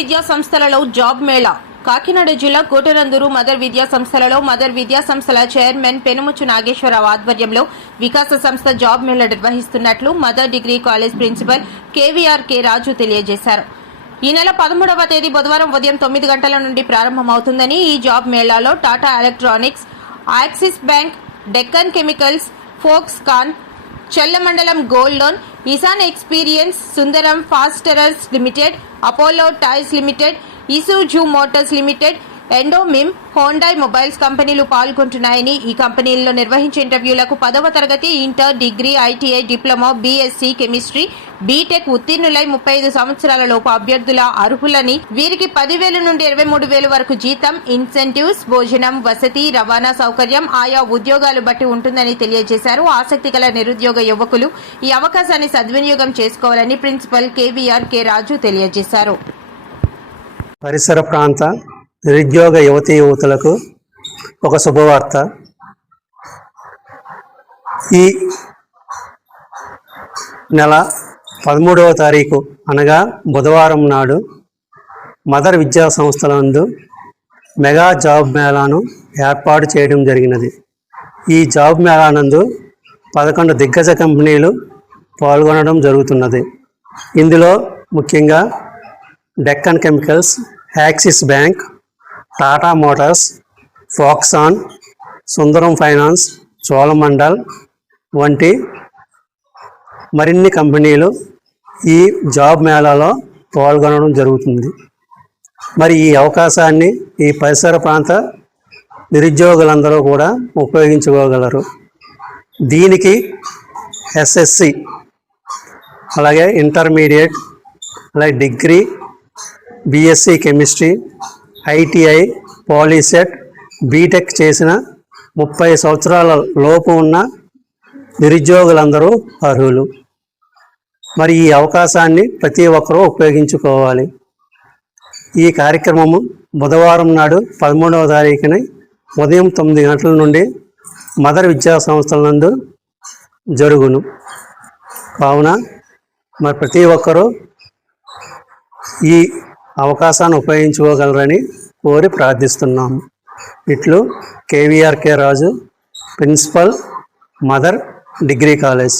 విద్యా సంస్థలలో జాబ్ మేళా కాకినాడ జిల్లా కోటనందూరు మదర్ విద్యా సంస్థలలో మదర్ విద్యా సంస్థల చైర్మన్ పెనుముచ్చు నాగేశ్వరరావు ఆధ్వర్యంలో వికాస సంస్థ జాబ్ మేళా నిర్వహిస్తున్నట్లు mother degree college principal KVR K Raju తెలియజేశారు. ఈ నెల 13వ తేదీ బుధవారం ఉదయం 9 గంటల నుండి ప్రారంభమవుతుందని, ఈ జాబ్ మేళాలో Tata electronics, Axis bank, Deccan chemicals, Foxconn, Cholamandalam gold loan, ఇసాన్ experience, Sundaram fasteners limited, Apollo tyres limited, Isuzu motors limited, ఎండోమిమ్, హోండాయ్ మొబైల్స్ కంపెనీలు పాల్గొంటున్నాయని, ఈ కంపెనీల్లో నిర్వహించే ఇంటర్వ్యూలకు 10వ తరగతి, inter, degree, ITI, diploma, BSc chemistry, BTech ఉత్తీర్ణులై 35 సంవత్సరాల లోపు అభ్యర్థుల అర్హులని, వీరికి 10,000 నుండి 23,000 వరకు జీతం, ఇన్సెంటివ్స్, భోజనం, వసతి, రవాణా సౌకర్యం ఆయా ఉద్యోగాలు బట్టి ఉంటుందని తెలియజేశారు. ఆసక్తి గల నిరుద్యోగ యువకులు ఈ అవకాశాన్ని సద్వినియోగం చేసుకోవాలని ప్రిన్సిపల్ కేవీఆర్ కె రాజు తెలియజేశారు. పరిసర ప్రాంత నిరుద్యోగ యువతీ యువతులకు ఒక శుభవార్త. ఈ నెల 13వ తారీఖు అనగా బుధవారం నాడు మదర్ విద్యా సంస్థలందు మెగా జాబ్ మేళాను ఏర్పాటు చేయడం జరిగినది. ఈ జాబ్ మేళా నందు 11 దిగ్గజ కంపెనీలు పాల్గొనడం జరుగుతున్నది. ఇందులో ముఖ్యంగా Deccan chemicals, Axis bank, Tata motors, Foxconn, Sundaram finance, Cholamandal వంటి మరిన్ని కంపెనీలు ఈ జాబ్ మేళాలో పాల్గొనడం జరుగుతుంది. మరి ఈ అవకాశాన్ని ఈ పరిసర ప్రాంత నిరుద్యోగులందరూ కూడా ఉపయోగించుకోగలరు. దీనికి ఎస్ఎస్సి, అలాగే ఇంటర్మీడియట్, అలాగే degree, BSc chemistry, ITI, POLYCET, BTech చేసిన 30 సంవత్సరాల లోపు ఉన్న నిరుద్యోగులందరూ అర్హులు. మరి ఈ అవకాశాన్ని ప్రతి ఒక్కరూ ఉపయోగించుకోవాలి. ఈ కార్యక్రమము బుధవారం నాడు 13వ తారీఖున ఉదయం 9 గంటల నుండి మదర్ విద్యా సంస్థల నందు జరుగును. కావున మరి ప్రతి ఒక్కరూ ఈ అవకాశాన్ని ఉపయోగించుకోగలరని కోరి ప్రార్థిస్తున్నాము. ఇట్లు కేవీఆర్ కె రాజు, ప్రిన్సిపల్, మదర్ డిగ్రీ కాలేజ్.